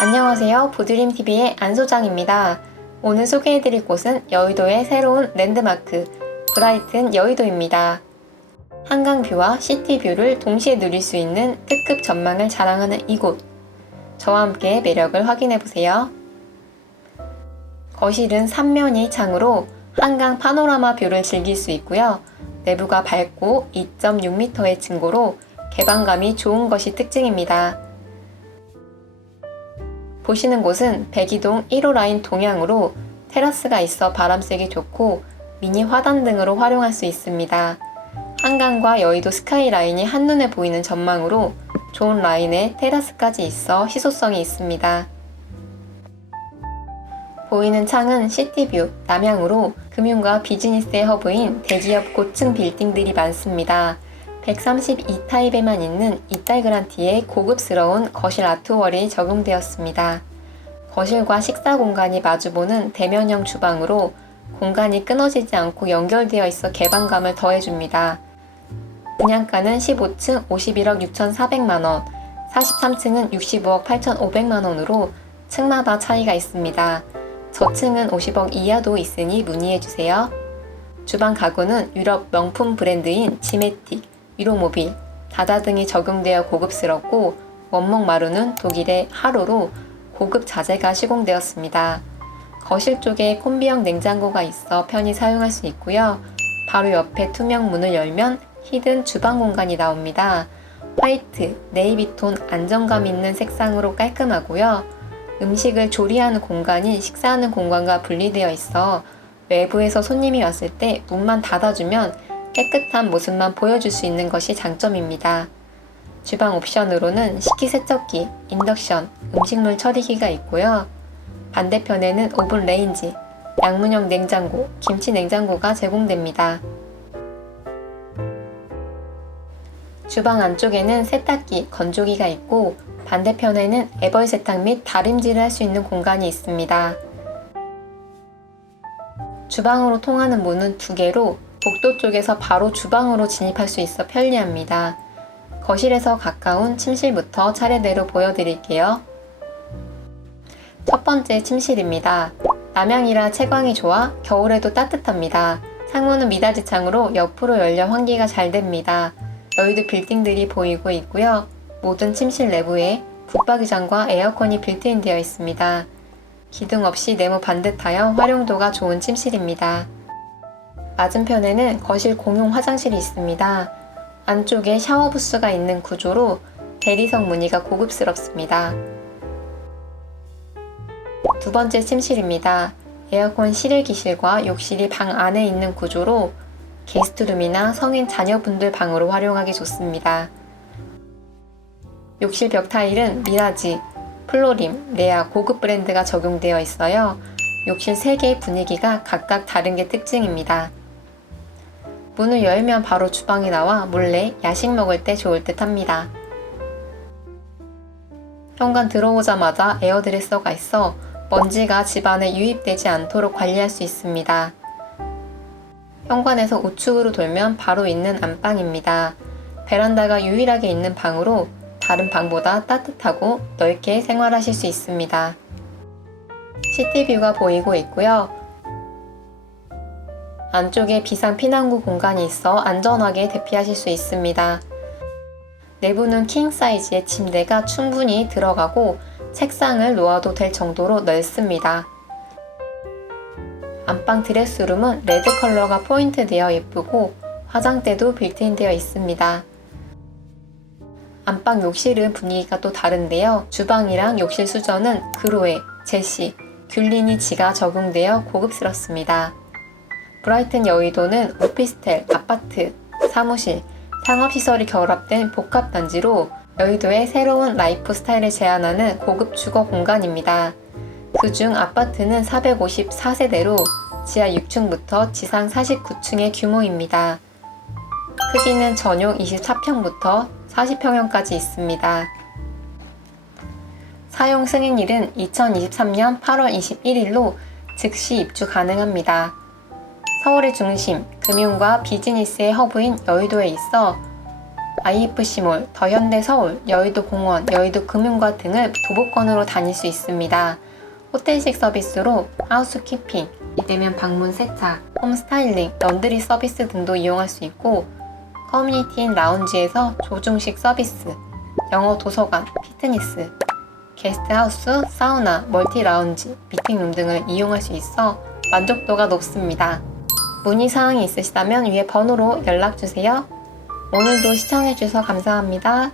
안녕하세요. 보드림TV의 안소장입니다. 오늘 소개해드릴 곳은 여의도의 새로운 랜드마크, 브라이튼 여의도입니다. 한강뷰와 시티뷰를 동시에 누릴 수 있는 특급 전망을 자랑하는 이곳. 저와 함께 매력을 확인해보세요. 거실은 3면이 창으로 한강 파노라마 뷰를 즐길 수 있고요. 내부가 밝고 2.6m의 층고로 개방감이 좋은 것이 특징입니다. 보시는 곳은 백이동 1호 라인 동향으로 테라스가 있어 바람 쐬기 좋고 미니 화단 등으로 활용할 수 있습니다. 한강과 여의도 스카이라인이 한눈에 보이는 전망으로 좋은 라인에 테라스까지 있어 희소성이 있습니다. 보이는 창은 시티뷰, 남향으로 금융과 비즈니스의 허브인 대기업 고층 빌딩들이 많습니다. 132타입에만 있는 이탈 그란티의 고급스러운 거실 아트월이 적용되었습니다. 거실과 식사 공간이 마주보는 대면형 주방으로 공간이 끊어지지 않고 연결되어 있어 개방감을 더해줍니다. 분양가는 15층 51억 6,400만원, 43층은 65억 8,500만원으로 층마다 차이가 있습니다. 저층은 50억 이하도 있으니 문의해주세요. 주방 가구는 유럽 명품 브랜드인 지메틱, 유로모빌, 다다 등이 적용되어 고급스럽고 원목 마루는 독일의 하로로 고급 자재가 시공되었습니다. 거실 쪽에 콤비형 냉장고가 있어 편히 사용할 수 있고요. 바로 옆에 투명 문을 열면 히든 주방 공간이 나옵니다. 화이트, 네이비톤 안정감 있는 색상으로 깔끔하고요. 음식을 조리하는 공간이 식사하는 공간과 분리되어 있어 외부에서 손님이 왔을 때 문만 닫아주면 깨끗한 모습만 보여줄 수 있는 것이 장점입니다. 주방 옵션으로는 식기세척기, 인덕션, 음식물 처리기가 있고요. 반대편에는 오븐 레인지, 양문형 냉장고, 김치 냉장고가 제공됩니다. 주방 안쪽에는 세탁기, 건조기가 있고 반대편에는 애벌 세탁 및 다림질을 할 수 있는 공간이 있습니다. 주방으로 통하는 문은 두 개로 복도 쪽에서 바로 주방으로 진입할 수 있어 편리합니다. 거실에서 가까운 침실부터 차례대로 보여드릴게요. 첫 번째 침실입니다. 남향이라 채광이 좋아 겨울에도 따뜻합니다. 창문은 미닫이 창으로 옆으로 열려 환기가 잘 됩니다. 여의도 빌딩들이 보이고 있고요. 모든 침실 내부에 붙박이장과 에어컨이 빌트인 되어 있습니다. 기둥 없이 네모 반듯하여 활용도가 좋은 침실입니다. 맞은편에는 거실 공용 화장실이 있습니다. 안쪽에 샤워 부스가 있는 구조로 대리석 무늬가 고급스럽습니다. 두 번째 침실입니다. 에어컨 실외기실과 욕실이 방 안에 있는 구조로 게스트룸이나 성인 자녀분들 방으로 활용하기 좋습니다. 욕실 벽 타일은 미라지, 플로림, 레아 고급 브랜드가 적용되어 있어요. 욕실 3개의 분위기가 각각 다른 게 특징입니다. 문을 열면 바로 주방에 나와 몰래 야식 먹을 때 좋을 듯 합니다. 현관 들어오자마자 에어드레서가 있어 먼지가 집안에 유입되지 않도록 관리할 수 있습니다. 현관에서 우측으로 돌면 바로 있는 안방입니다. 베란다가 유일하게 있는 방으로 다른 방보다 따뜻하고 넓게 생활하실 수 있습니다. 시티뷰가 보이고 있고요. 안쪽에 비상 피난구 공간이 있어 안전하게 대피하실 수 있습니다. 내부는 킹 사이즈의 침대가 충분히 들어가고 책상을 놓아도 될 정도로 넓습니다. 안방 드레스룸은 레드 컬러가 포인트 되어 예쁘고 화장대도 빌트인 되어 있습니다. 안방 욕실은 분위기가 또 다른데요. 주방이랑 욕실 수전은 그로에, 제시, 귤리니 지가 적용되어 고급스럽습니다. 브라이튼 여의도는 오피스텔, 아파트, 사무실, 상업시설이 결합된 복합단지로 여의도의 새로운 라이프 스타일을 제안하는 고급 주거 공간입니다. 그중 아파트는 454세대로 지하 6층부터 지상 49층의 규모입니다. 크기는 전용 24평부터 40평형까지 있습니다. 사용 승인일은 2023년 8월 21일로 즉시 입주 가능합니다. 서울의 중심, 금융과 비즈니스의 허브인 여의도에 있어 IFC몰, 더현대 서울, 여의도 공원, 여의도 금융과 등을 도보권으로 다닐 수 있습니다. 호텔식 서비스로 하우스키핑, 이대면 방문 세차, 홈 스타일링, 런드리 서비스 등도 이용할 수 있고 커뮤니티인 라운지에서 조중식 서비스, 영어 도서관, 피트니스, 게스트하우스, 사우나, 멀티 라운지, 미팅룸 등을 이용할 수 있어 만족도가 높습니다. 문의사항이 있으시다면 위에 번호로 연락주세요. 오늘도 시청해주셔서 감사합니다.